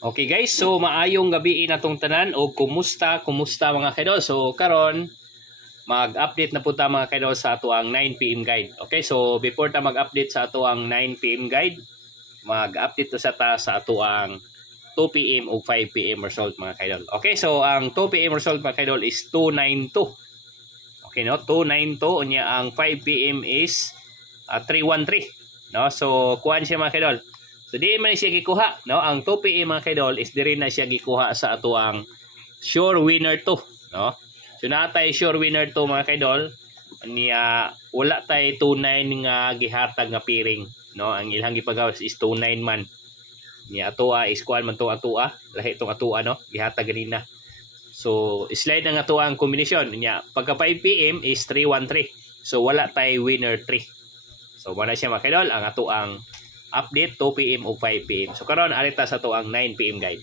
Okay guys, so maayong gabi na tong tanan o kumusta mga kaidol. So karon mag-update na po ta mga kaidol sa ato ang 9 PM guide. Okay, so before ta mag-update sa ato ang 9 PM guide, mag-update to sa ato ang 2 PM o 5 PM result mga kaidol. Okay, so ang 2 PM result mga kaidol is 292. Okay no, 292 unya ang 5 PM is 313. No, so kuan siya mga kaidol. So di man siya gikuha, no? Ang 2 PM mga kaidol is diri na siya gikuha sa ato ang sure winner 2, no? So natay sure winner 2 mga kaidol, niya wala tay 29 nga gihatag nga piring, no? Ang ilang gipagawas is 29 man. Niya atoa is kuan man to atoa, lahi tong atoa no, gihatag ganina. So slide na nga to ang kombinasyon niya. Pagka 5 PM is 313. So wala tay winner 3. So wala siya mga kaidol ang ato ang update 2 PM o 5 PM. So karon arita sa to ang 9 PM guide.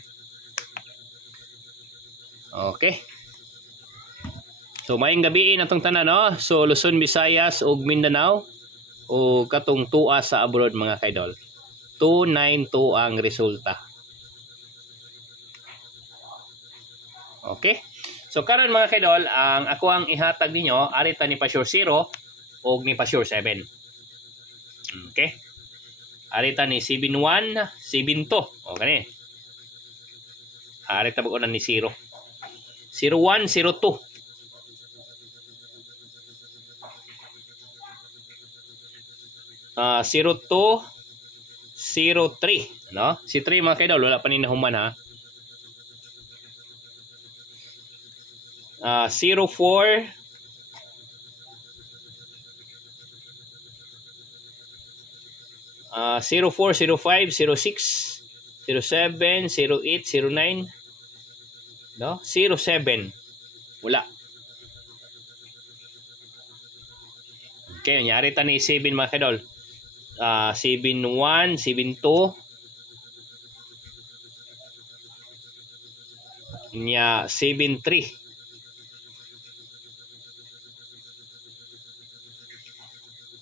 Okay. So maayong gabi natong tanan no. So Luzon, Visayas ug Mindanao o katong tua sa abroad mga kaidol. 292 ang resulta. Okay. So karon mga kaidol, ang ako ang ihatag ninyo arita ni Pasure 0 ug ni Pasure 7. Okay. Arita ni 71, 72. O gani. Arita ba ko na ni 0. 01, 02. Uh, 02, 03. No? Si 3 mga kaidol, wala pa ni nahuman ha. 04, 04, 05, 06, 07, 08, 09, no? 07. Wala. Okay, nyari ta ni 7 mga kaidol. 71, 72. Nya 73.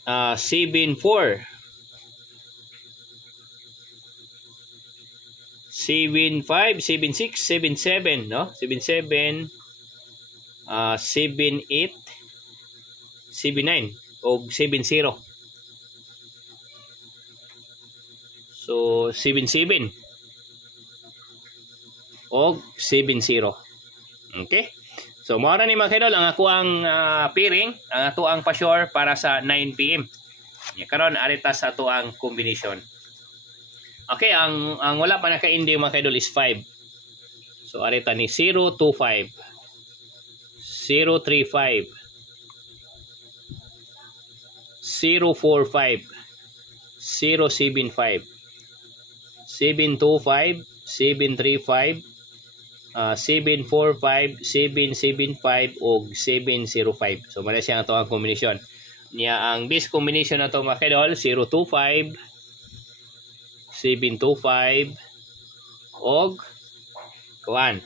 74. 75, 76, 77, no? 77, 78, 79, o 70. So, 77. O 70. Okay? So, mara ni mga kaidol, ang ako ang piring, ang ato ang pasure para sa 9 PM. Karon arita sa ato ang combination. Okay, ang wala pa naka-indi mga kaidol is 5. So arita ni 025, 035, 045, 075, 725, 735, 745, 775 o 705. So mali siya ato ang kombinasyon. Niya ang base combination na to mga kaidol 025, 725 og kuan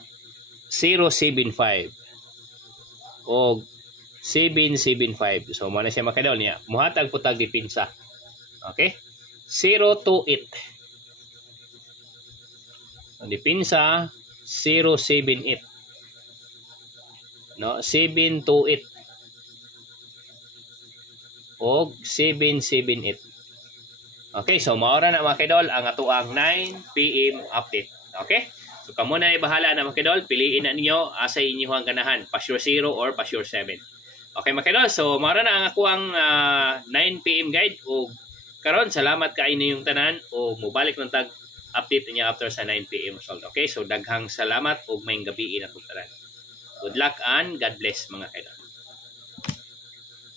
075 og 775. So mo na siya makadol niya. Muhatag putag dipinsa. Okay? 028. Ang dipinsa 078. No, 728 og 778. Okay, so maora na mga kaidol ang ato ang 9 PM update. Okay? So kamo na bahala na mga kaidol, piliin na ninyo sa inyong ganahan, Pasure 0 or Pasure 7. Okay mga kaidol, so maora na ang ako ang 9 PM guide o karon salamat kay inyong tanan o mobalik ng tag update niya after sa 9 PM result. Okay, so daghang salamat ug maayong gabi na tong tanan. Good luck and God bless mga kaidol.